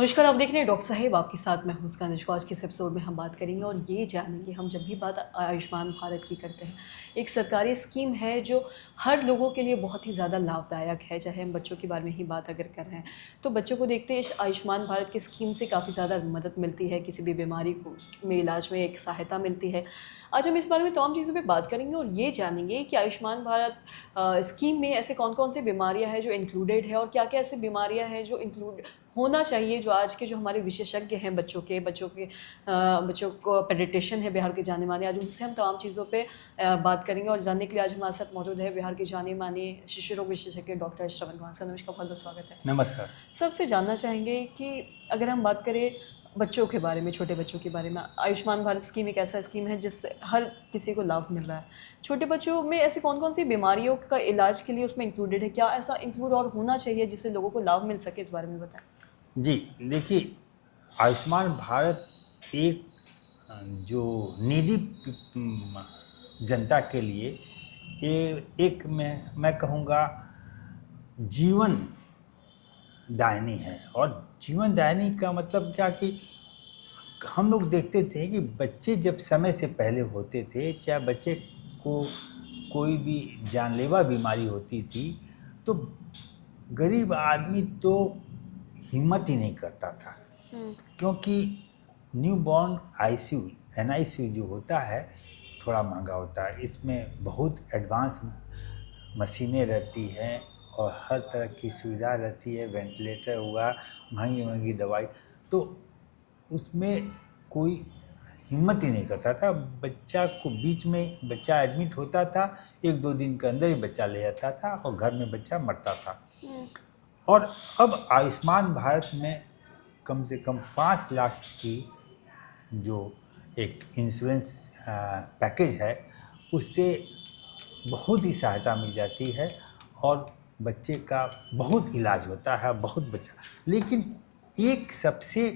नमस्कार, आप देख रहे हैं डॉक्टर साहिब आपके साथ मैं हूं मुस्कान। आज के इस एपिसोड में हम बात करेंगे और ये जानेंगे, हम जब भी बात आयुष्मान भारत की करते हैं, एक सरकारी स्कीम है जो हर लोगों के लिए बहुत ही ज़्यादा लाभदायक है। चाहे हम बच्चों के बारे में ही बात अगर कर रहे हैं, तो बच्चों को देखते हैं इस आयुष्मान भारत की स्कीम से काफ़ी ज़्यादा मदद मिलती है, किसी भी बीमारी को में इलाज में एक सहायता मिलती है। आज हम इस बारे में तमाम चीज़ों पर बात करेंगे और ये जानेंगे कि आयुष्मान भारत स्कीम में ऐसे कौन कौन सी बीमारियाँ हैं जो इंक्लूडेड है और क्या क्या ऐसी बीमारियाँ हैं जो इंक्लूड होना चाहिए, जो आज के जो हमारे विशेषज्ञ हैं बच्चों को पेडिट्रिशियन है बिहार के जाने-माने, आज उनसे हम तमाम चीज़ों पे बात करेंगे। और जानने के लिए आज हमारे साथ मौजूद है बिहार के जाने-माने शिशु रोग विशेषज्ञ डॉक्टर श्रवण कुमार सर। नमस्कार, बहुत-बहुत स्वागत है। नमस्कार। सबसे जानना चाहेंगे कि अगर हम बात करें बच्चों के बारे में, छोटे बच्चों के बारे में, आयुष्मान भारत स्कीम एक ऐसा स्कीम है जिससे हर किसी को लाभ मिल रहा है। छोटे बच्चों में ऐसी कौन-कौन सी बीमारियों का इलाज के लिए उसमें इंक्लूडेड है? क्या ऐसा इंक्लूड और होना चाहिए जिससे लोगों को लाभ मिल सके? इस बारे में बताएँ। जी, देखिए, आयुष्मान भारत एक जो नीडी जनता के लिए ये एक मैं कहूँगा जीवन दायिनी है। और जीवन दायिनी का मतलब क्या कि हम लोग देखते थे कि बच्चे जब समय से पहले होते थे, चाहे बच्चे को कोई भी जानलेवा बीमारी होती थी, तो गरीब आदमी तो हिम्मत ही नहीं करता था, हुँ, क्योंकि न्यू बॉर्न आईसीयू एनआईसीयू जो होता है थोड़ा महंगा होता है। इसमें बहुत एडवांस मशीनें रहती हैं और हर तरह की सुविधा रहती है, वेंटिलेटर हुआ, महंगी महंगी दवाई। तो उसमें कोई हिम्मत ही नहीं करता था। बच्चा को बीच में बच्चा एडमिट होता था, 1-2 दिन के अंदर ही बच्चा ले जाता था और घर में बच्चा मरता था। हुँ, और अब आयुष्मान भारत में कम से कम 5 लाख की जो एक इंश्योरेंस पैकेज है, उससे बहुत ही सहायता मिल जाती है और बच्चे का बहुत इलाज होता है, बहुत बच्चा। लेकिन एक सबसे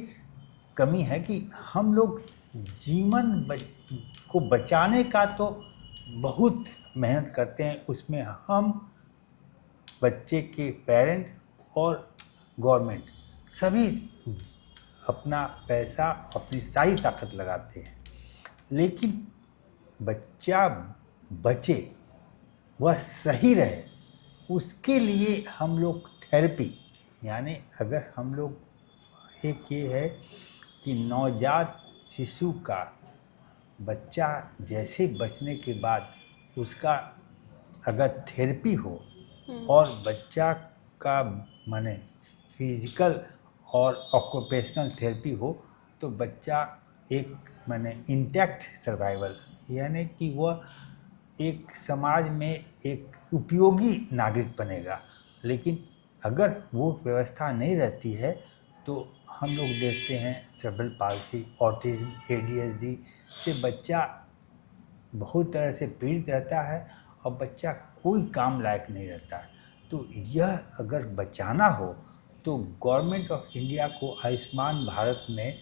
कमी है कि हम लोग जीवन को बचाने का तो बहुत मेहनत करते हैं, उसमें हम बच्चे के पेरेंट और गवर्नमेंट सभी अपना पैसा, अपनी सारी ताकत लगाते हैं। लेकिन बच्चा बचे, वह सही रहे, उसके लिए हम लोग थेरेपी, यानी अगर हम लोग एक ये है कि नवजात शिशु का बच्चा जैसे बचने के बाद उसका अगर थेरेपी हो हुँ, और बच्चा का माने फिजिकल और ऑक्यूपेशनल थेरेपी हो, तो बच्चा एक माने इंटैक्ट सर्वाइवल, यानी कि वह एक समाज में एक उपयोगी नागरिक बनेगा। लेकिन अगर वो व्यवस्था नहीं रहती है तो हम लोग देखते हैं सेरेब्रल पाल्सी, ऑटिज्म, एडीएचडी से बच्चा बहुत तरह से पीड़ित रहता है और बच्चा कोई काम लायक नहीं रहता है। तो यह अगर बचाना हो तो गवर्नमेंट ऑफ इंडिया को आयुष्मान भारत में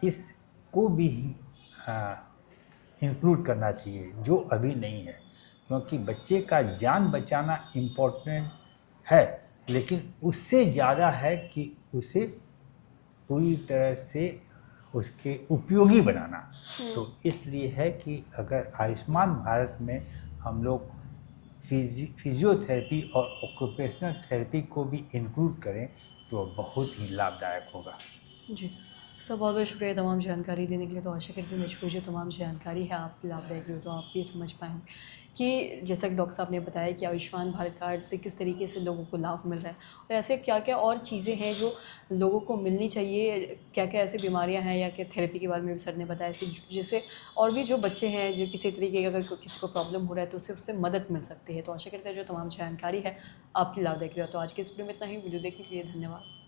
इसको भी इंक्लूड करना चाहिए, जो अभी नहीं है। क्योंकि बच्चे का जान बचाना इम्पोर्टेंट है, लेकिन उससे ज़्यादा है कि उसे पूरी तरह से उसके उपयोगी बनाना। हुँ। तो इसलिए है कि अगर आयुष्मान भारत में हम लोग फिजियोथेरेपी और ऑक्यूपेशनल थेरेपी को भी इंक्लूड करें तो बहुत ही लाभदायक होगा। जी। सर, बहुत-बहुत शुक्रिया तमाम जानकारी देने के लिए। तो आशा करती हूँ मुझको जो तमाम जानकारी है आपकी लाभदायक रही हो, तो आप भी समझ पाए होंगे कि जैसा कि डॉक्टर साहब ने बताया कि आयुष्मान भारत कार्ड से किस तरीके से लोगों को लाभ मिल रहा है और ऐसे क्या-क्या और चीज़ें हैं जो लोगों को मिलनी चाहिए, क्या-क्या ऐसी बीमारियाँ हैं या क्या थेरेपी के बारे में भी सर ने बताया, ऐसी जिससे और भी जो बच्चे हैं जो किसी तरीके की अगर किसी को प्रॉब्लम हो रहा है तो उससे मदद मिल सकती है। तो आशा करते हैं जो तमाम जानकारी है आपकी लाभदायक रही हो। तो आज के इस वीडियो में इतना ही। वीडियो देखने के लिए धन्यवाद।